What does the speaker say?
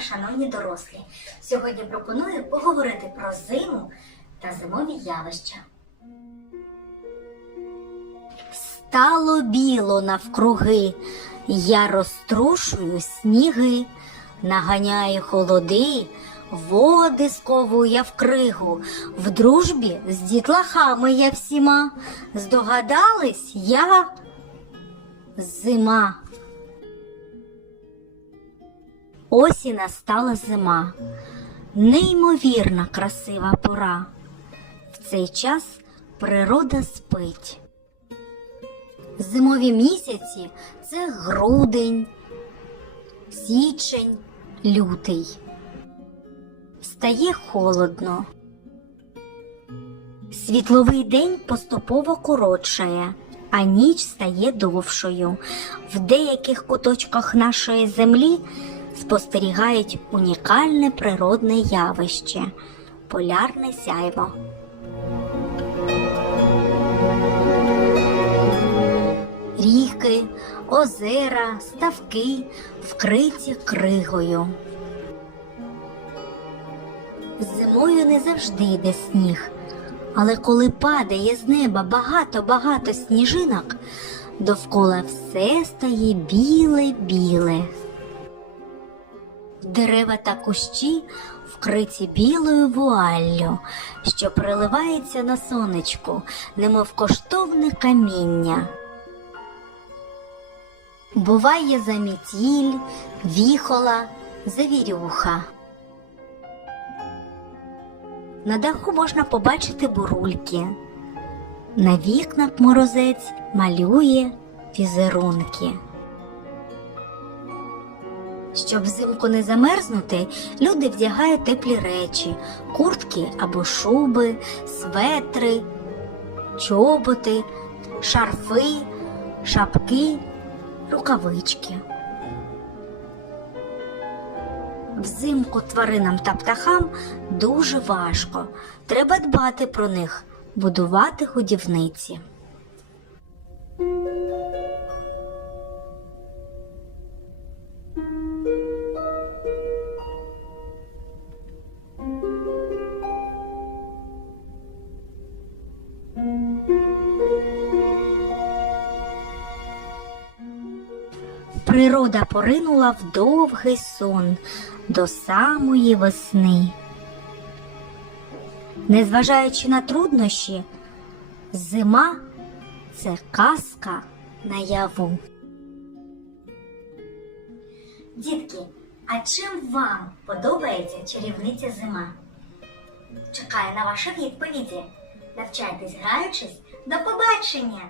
шановні дорослі. Сьогодні пропоную поговорити про зиму та зимові явища. Стало біло навкруги, я розтрушую сніги, наганяю холоди, води сковую в кригу, в дружбі з дітлахами я всіма. Здогадались я зима. Ось і настала зима, неймовірна красива пора. В цей час природа спить. Зимові місяці це грудень, січень, лютий. Стає холодно. Світловий день поступово коротшає, а ніч стає довшою. В деяких куточках нашої землі спостерігають унікальне природне явище полярне сяйво. Ріки, озера, ставки вкриті кригою. Зимою не завжди йде сніг, але коли падає з неба багато-багато сніжинок, довкола все стає біле-біле. Дерева та кущі вкриті білою вуаллю, що приливається на сонечку, немов коштовне каміння. Буває замітіль, віхола, завірюха. На даху можна побачити бурульки. На вікнах морозець малює візерунки. Щоб взимку не замерзнути, люди вдягають теплі речі, куртки або шуби, светри, чоботи, шарфи, шапки, рукавички. Взимку тваринам та птахам дуже важко. Треба дбати про них, будувати годівниці. Природа поринула в довгий сон до самої весни. Незважаючи на труднощі, зима це казка наяву. Дітки, а чим вам подобається чарівниця зима? Чекаю на ваші відповіді. Навчайтесь граючись. До побачення!